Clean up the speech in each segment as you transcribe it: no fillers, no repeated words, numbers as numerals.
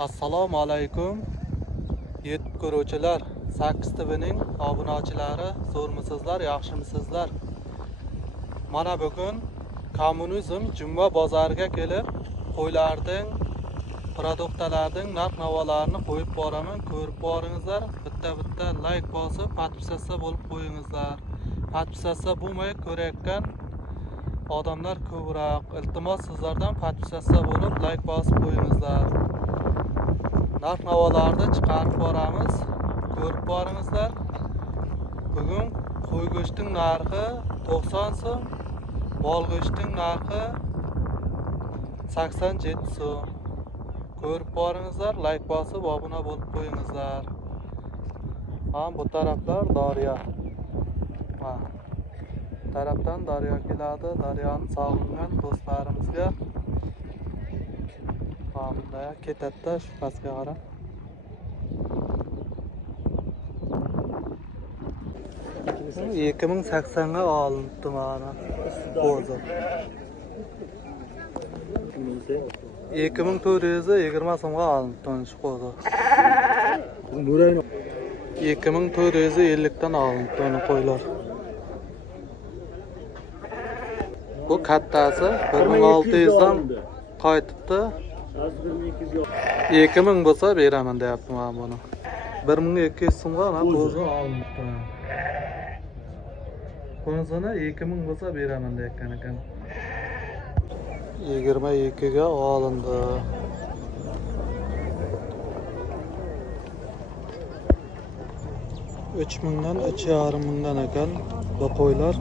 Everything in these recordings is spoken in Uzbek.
Assalomu alaykum. Yetib ko'ruvchilar, 8 TV'ning obunachilari, zo'rmisizlar, yaxshimisizlar? Mana bugun kommunizm jumbo bozoriga kelib, qo'ylarning, produktlarning narx-navolarini qo'yib boraman. Ko'rib boringizlar. Bitta like bosib, podpisatsiya bo'lib qo'yingizlar. Podpisatsiya bo'lmay ko'rayotgan odamlar ko'proq. Iltimos sizlardan podpisatsiya bo'lib, like bosib qo'yingizlar. Narx-navolarni chiqarib boramiz. Ko'rib boringizlar. Bugun qo'y go'shtining narxi 90 so'm, mol go'shtining narxi 87 so'm. Ko'rib boringizlar, like bosib, obuna bo'lib qo'yingizlar. Bu taraflar Daryo. Tarafdan Daryo keladi. Daryoni sog'ingan do'stlarimizga bunday ketadi, shu pastga qarab. Ikki ming 80 ga olindi mana. Qo'zi. 2420 so'mga olindi shu qo'zi. 2450 dan olindi qo'ylar. Bu kattasi 1600 dan qaytibdi. 2000 bo'lsa beraman deyapti men buni. 1200 so'mga qo'zi olindi. Qo'zini 2000 bo'lsa beraman deyotgan ekan. 22 ga olindi. 3000 dan 3,5 mingdan ekan bu qo'ylar.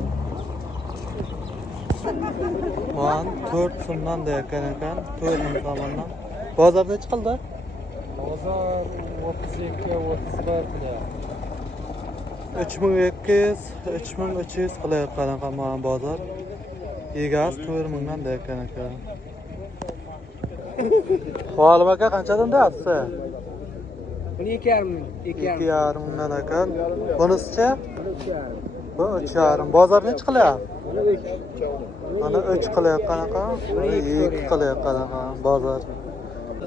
Man 4 so'mdan deyotgan ekan, 4 ming tomondan. Bozor necha qildi? Bozor 32-31 qilyapti. 3200, 3300 qilayotgan ekan mana bozor. Egasi 4 mingdan deyotgan ekan. Xolim aka qanchadan deyapsiz? Buni 2,5 ming. 2,5 mingdan ekan. Bunisicha? Bu 3,5. Bozor necha qilyapti? Mana 3 qilayotgan ekan, 2 qilayotgan ekan bozor.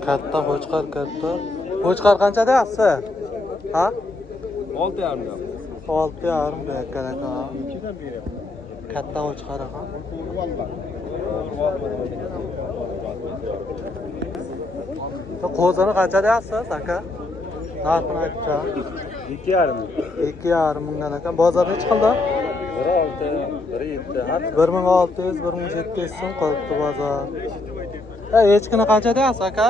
Katta qo'chqar katta. Qo'chqar qancha deyapsiz? Ha? 6,5 ming. 6,5 deyotgan ekan. Katta qo'chqar ekan. Qo'zini qancha deyapsiz aka? Narxini aytcha. 2,5 ming. 2,5 mingdan ekan. Bozor necha qildi? 1,6, 1,7. 1600, 1700 so'm qolibdi bozor. Echkini qancha deyapsiz aka?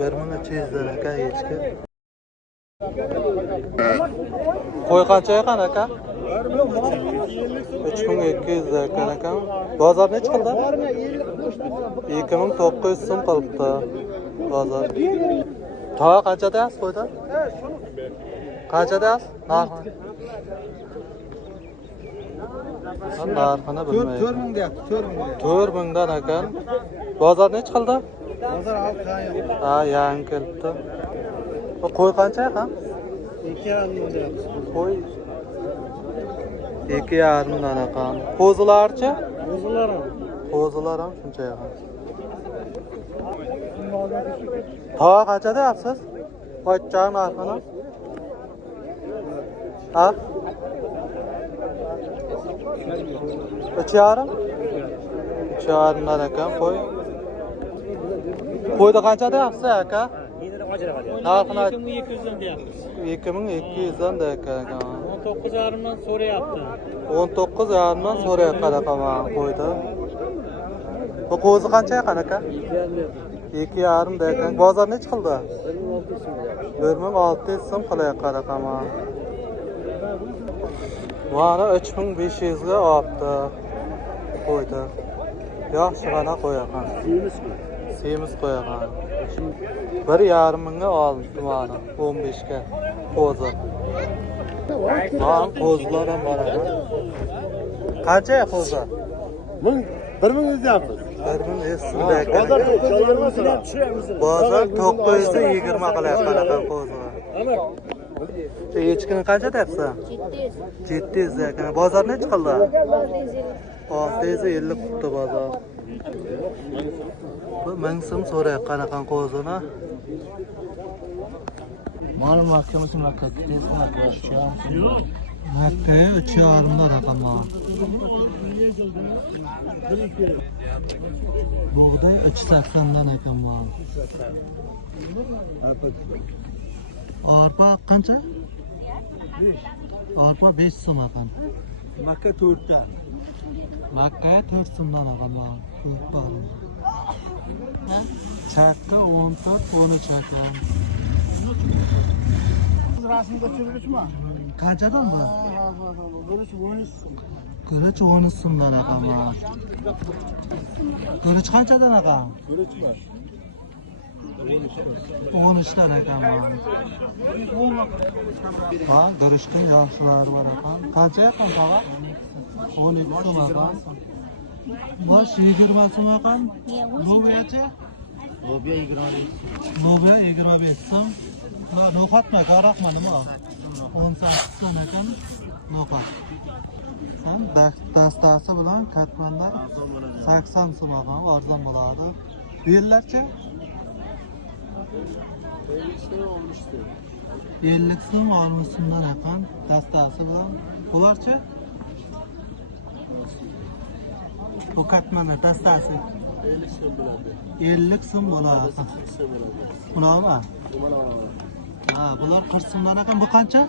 1300 dan aka echki. Qo'y qancha ekan aka? 3200 ekan aka. Bozor necha qildi? 2900 so'm qolibdi bozor. Tava qancha deyapsiz qo'yda? Qancha deyapsiz? Narxi. Narxini bilmayman. 4 ming deyapti, 4 ming. 4 mingdan ekan. Bozor necha qildi? Bozor 6,5. Ha, yangi kelibdi. Bu qo'y qancha ekan? 2,5 ming deyapti. Qo'y 2,5 mingdan ekan. Qo'zilarchi? Qo'zilar ham shuncha ekan. Tava qancha deyapsiz? Qo'ychang narxini. Ha? 3,5? 3,5 dan ekan qo'y. Qo'yda qancha deyapsiz aka? Narxini 2200 dan deyapmiz. 2200 dan ekan. 19,5 dan so'rayapti. 19,5 dan so'rayotgan ekan qo'yda. Bu qo'zi qancha ekan aka? 2,5 ekan. Bozor necha qildi? 1600 so'm qilayotgan ekan. Mana 3500 ga olibdi qo'ydi. Yaxshi g'ana qo'yaman. Semiz qo'yaman. 1,5 mingga olibdi mana 15 ga qo'zi. Mana qo'zilar ham bor ekan. Qancha qo'zi? 1,000 deyapmiz. 1,000 so'm ekan. Bozor 920 qilayotgan ekan qo'zilar. Echkini qancha deyapsan? 700 ekan. Bozor necha qildi? 650 qildi bozor. Bu 1000 so'm so'rayotgan ekan qo'zini. Malum mahkemesi muhakkak değil. Yok. Hatta 3,5 raqam bor. Buğday 380 dan ekan bor. Arpa qancha? Arpa 5 so'm ekan. Makka 4'te. Makka 4 so'mdan ekan bor. Ko'p bor. Chakka 14, 13 ekan. Rasmı götürürüz mü? Qanchadan bu? Görüş bonus. Guruch 13 so'mdan ekan bor. Guruch qanchadan ekan? Görüş mü? 13 dan ekan bor. Ha, guruchning yaxshilari bor ekan. Qancha ekan tog'a? 12 so'm ekan. Bosh 20 so'm ekan. Lobiyachi? Lobiya 20. Lobiya 25 so'm. No'xatmi, qaroqmi nima? 18 so'm ekan. No'xat. Ham dastasi bilan katmanlar 80 so'm ekan, arzon bo'ladi. Bellarchi? 50 so'm, 60 so'mdan ekan dastasi bilan. Bularchi? Bu katmanlar dastasi 50 so'm bo'ladi. Bunaqmi? Ha, bular 40 so'mdan ekan. Bu qancha?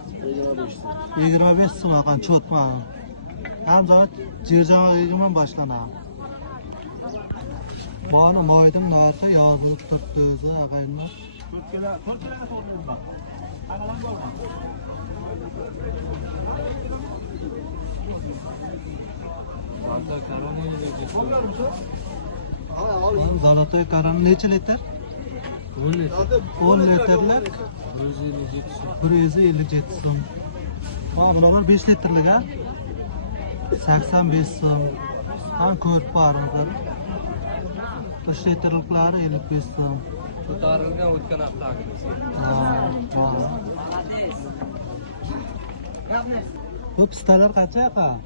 25 so'm ekan, cho'tma. Ham zavod jirjang'igiman boshlanadi. Mana moyning narxi yozilib turibdi o'zi, ag'aylar. 4 kilo so'rayman bak. Qanadan bo'lgan? Zolotoy karam necha litr? 10 litr. 10 litrlik 157 so'm. Ha, bular 5 litrlik ha? 85 so'm. Ham ko'rib baringlar. 3 litrliklari 55 so'm. Ko'tarilgan o'tgan hafta. Bu pistalar qancha ekan?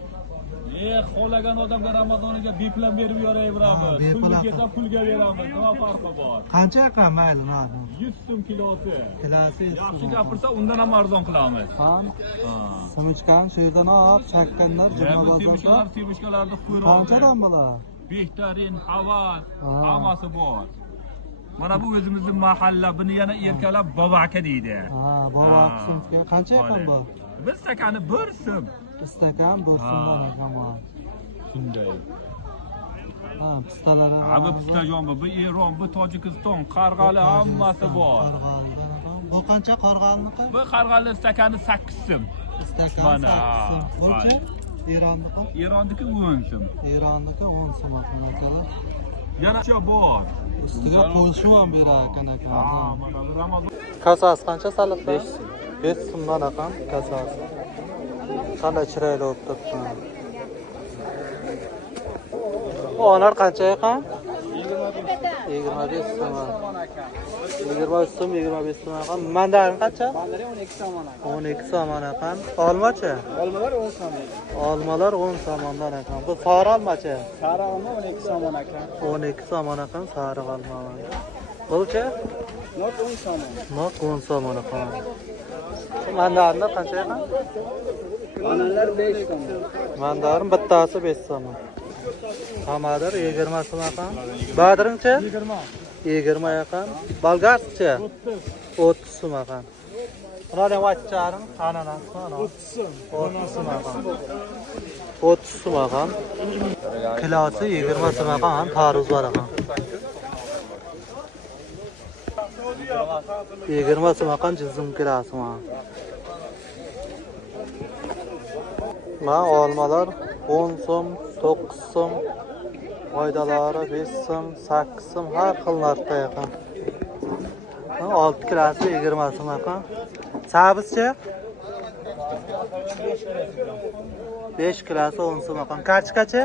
Xohlagan odamga Ramazoniga beplan berib yuboramiz. Pulga kelsa pulga beramiz. Nima farqi bor? Qancha ekan mayli, nima? 100 so'm kilosi. Kilosi 100 Yaxshi so'm. gapirsa undan ham arzon qilamiz. Ha? Simichkan shu yerdan olib, chakkanlar juma bozorda. Sevishkalarni qo'yib. Qanchadan bular? Behtarin, havas, Ha. hammasi bor. Mana bu o'zimizning mahalla, buni yana erkalab bovaka deydi. Ha, bovak sumka. Qancha ekan bu? Bir stakani 1 so'm. Istakan bir so'mdan ekan bu. Shunday. Ha, pistalar. Ha, bu pistajon bu Eron, bu Tojikiston, Qarg'ali hammasi bor. Bu qancha qarg'alniki? Bu qarg'ali stakani 8 so'm. Istakan Mana, 8 so'm. O'lcha? Eronniki? Eronniki 10 so'm. Eronniki 10 so'm akalar. Yana shu bor. Ustiga qo'shib ham berar ekan Ha, akalar. mana bu Ramazon. Kasasi qancha saliqda? 5 so'm. 5 so'mdan ekan kasasi. Qanday chiroyli bo'lib turibdi. Onar qancha ekan? 25 so'm. 25 so'm, 25 so'm ekan. Mandarin qancha? Mandarin 12 somon. 12 so'm ekan. Olmachi? Olmalar 10 somon. Olmalar 10 so'mdan ekan. Bu sari olmachi? Sara olma 12 somon ekan. 12 so'm ekan sari olma. Bo'lchi? Not 10 somon. Nok 10 so'm ekan. Mandarinlar qancha ekan? Onalar 5 somon. Mandarin bittasi 5 so'm. Hamadir 20 so'm ekan. Badringchi? 20 ekan. Bolgarskchi? 30 so'm ekan. Ularning vachcharing ananas mana. 30 so'm ekan. 30 so'm ekan. Kilosi 20 so'm ekan, tarvuz bor ekan. 20 so'm ekan jizim kilosi mana. Mana olmalar 10 so'm, 9 so'm, foydalari 5 so'm, 8 so'm har xil narxda ekan. 6 kilosi 20 so'm ekan. Sabizchi? 5 kilosi 10 so'm ekan. Karchkachi?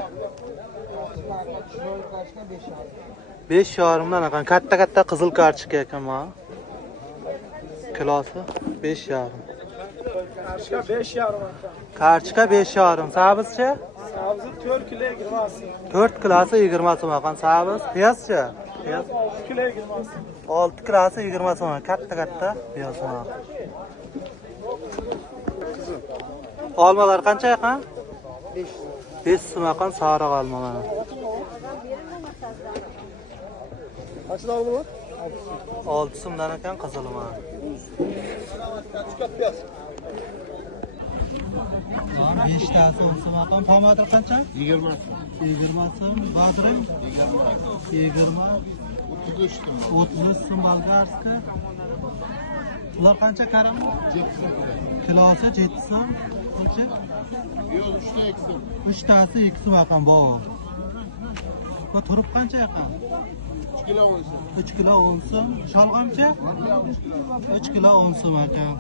5,5 dan ekan. Katta qizil karchka ekan mana. Kilosi 5,5. Karşıya 5 yarım. Karchka 5,5. Sabizchi? Sabzı 4 kilo girmez. 4 kilosi 20 so'm ekan sabz. Piyozchi? Piyoz 6 kilo girmez. 6 kilosi 20 so'm. Katta piyoz mana. Olmalar qancha ekan? 5 so'm ekan sariq olma mana. Kaçta aldı var? 6 so'mdan ekan qizil mana. Çıkart biraz. 5 tasi 10 so'm ekan. Pomidor qancha? 20 20 so'm. Badring 20. 33 so'm bolgarskiy. Ular qancha karam? Kilosi 7 so'm. Qancha? Yok 3'te eksim. 3 tasi 2 so'm ekan bu. Bu turib qancha ekan? 3 kilo olsun. 3 kilo 10 so'm. Sholg'omcha? 3 kilo 10 so'm ekan.